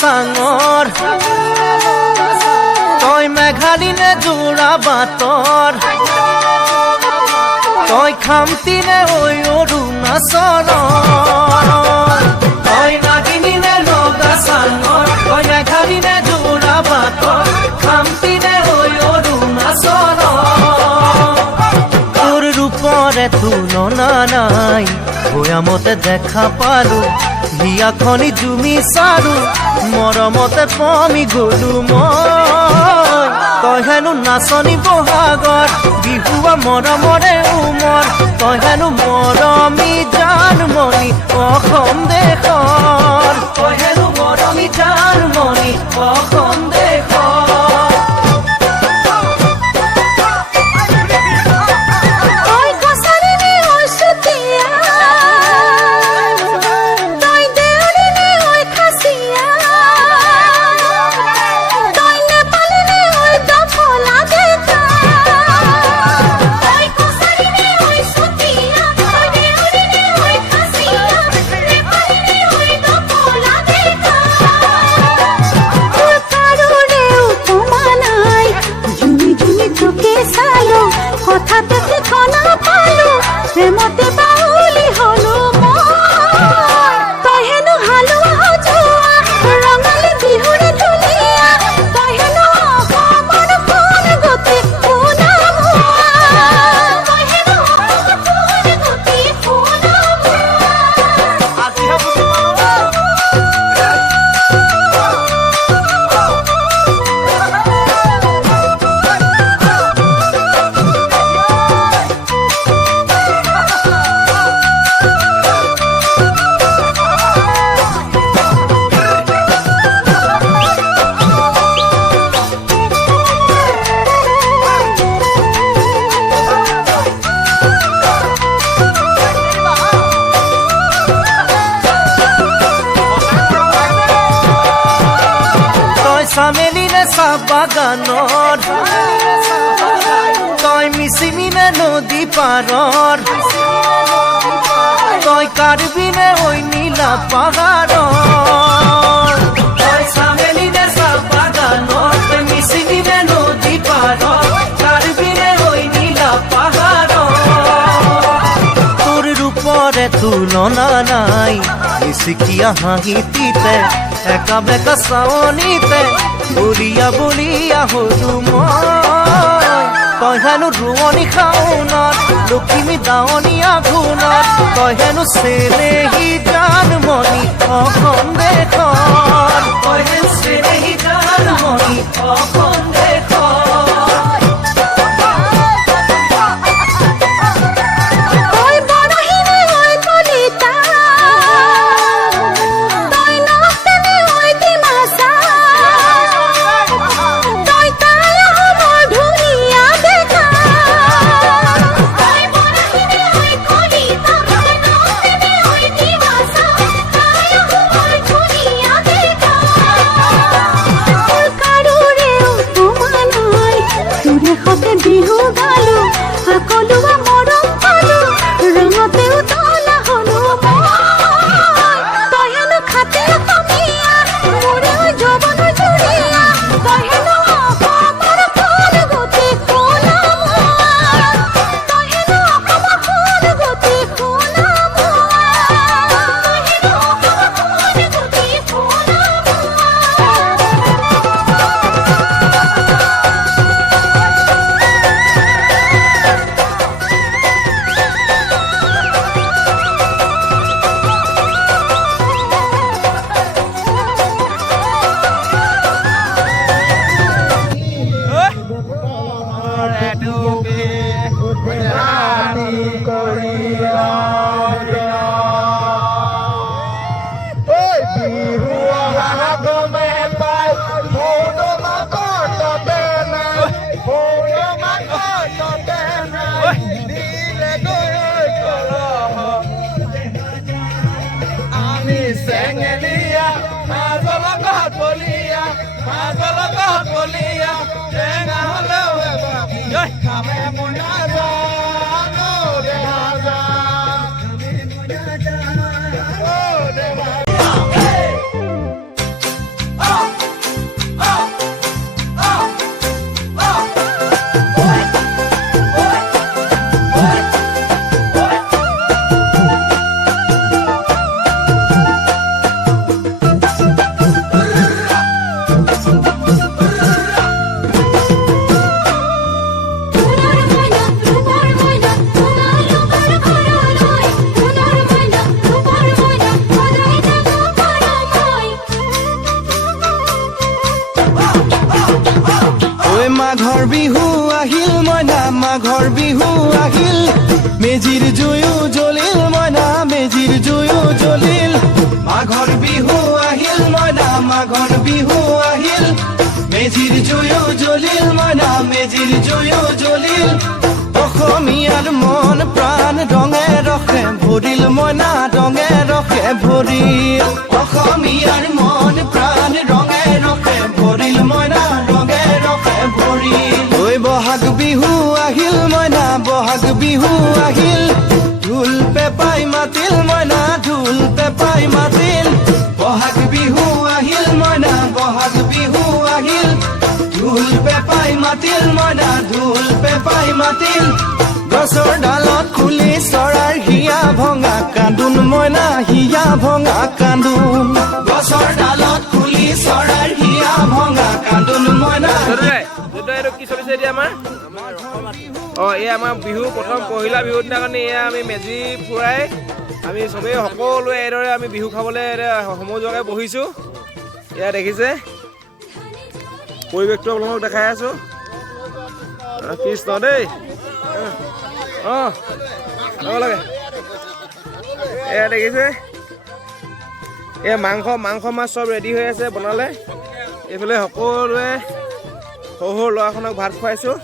চাঙৰ তই মেঘালিনে যোৰা বাটৰ তই খামতিনে ঐ অৰুণাচলৰ তই নাগিনীনে নগা চাঙৰ তই মেঘালিনে যোৰা বাটৰ খামতিনে ঐ অৰুণাচলৰ তোৰ ৰূপৰে তুলনা নাই ভৈয়ামতে দেখা পালো হিয়াখনি জুমি চাৰো মৰমতে পমি গলো মই তই হেনো নাচনি বহাগত বিহুৱা মৰমৰে উমৰ তই হেনো মৰমী জানমণি অসম দেশৰ তই হেনো মৰমী জানমণি অসম দেশৰ চামেলিনে চাহ বাগানৰ তই মিচিমিনে নদী পাৰৰ তই কাৰ্বিনে ঐ নীলা পাহাৰৰ তই চামেলিনে চাহ বাগানৰ তই মিচিমিনে নদী পাৰৰ কাৰ্বিনে ঐ নীলা পাহাৰৰ তোৰ ৰূপৰে তুলনা নাই মিচিকিয়া হাঁহিতিতে একা বেকা চাৱনিতে বলিয়া বলিয়া হলো মই তই হেনো ৰোৱনী খাওনত লখিমী দাৱনী আঘোণত তই হেনো চেনেহী জানমণি অসম দেশৰ তই হেনো চেনেহী জানমণি অসম দেশৰ Kame munazano de hazan মাঘৰ বিহু আহিল মইনা মাঘৰ বিহু আহিল মেজিৰ জুয়ো জ্বলিল মইনা মেজিৰ জুয়ো জ্বলিল মাঘৰ বিহু আহিল মইনা মাঘৰ বিহু আহিল মেজিৰ জুয়ো জ্বলিল মইনা মেজিৰ জুয়ো জ্বলিল অসমীয়াৰ মন প্ৰাণ ৰঙে ৰখে ভৰিল মইনা ৰঙে ৰখে ভৰিল অসমীয়াৰ মন প্ৰাণ ৰঙে ৰখে ভৰিল মইনা ৰঙে ৰখে ভৰিল ঐ বহাগ বিহু আহিল মইনা বহাগ বিহু আহিল ঢোল পেপাই মাতিল মইনা ঢোল পেপাই মাতিল বহাগ বিহু আহিল মইনা বহাগ বিহু আহিল ঢোল পেপাই মাতিল মইনা ঢোল পেপাই মাতিল গছৰ ডালত খুলি চৰাৰ হিয়া ভঙা কান্দোন মইনা হিয়া ভঙা কান্দোন গছৰ ডালত খুলি চৰাৰ হিয়া ভঙা কান্দোন মইনা কি চলিছে এতিয়া আমাৰ এই আমাৰ বিহু প্ৰথম পহিলা বিহুৰ দিনাখনি এয়া আমি মেজি ফুৰাই আমি চবেই সকলোৱে এইদৰে আমি বিহু খাবলৈ সমজুৱাকৈ বহিছোঁ এয়া দেখিছে পৰিৱেশটো আপোনালোকক দেখাই আছোঁ কৃষ্ণ দেই ল'ব লাগে এয়া দেখিছে এয়া মাংস মাছ চব ৰেডি হৈ আছে বনালে এইফালে সকলোৱে সৰু সৰু ল'ৰাখনক ভাত খুৱাইছোঁ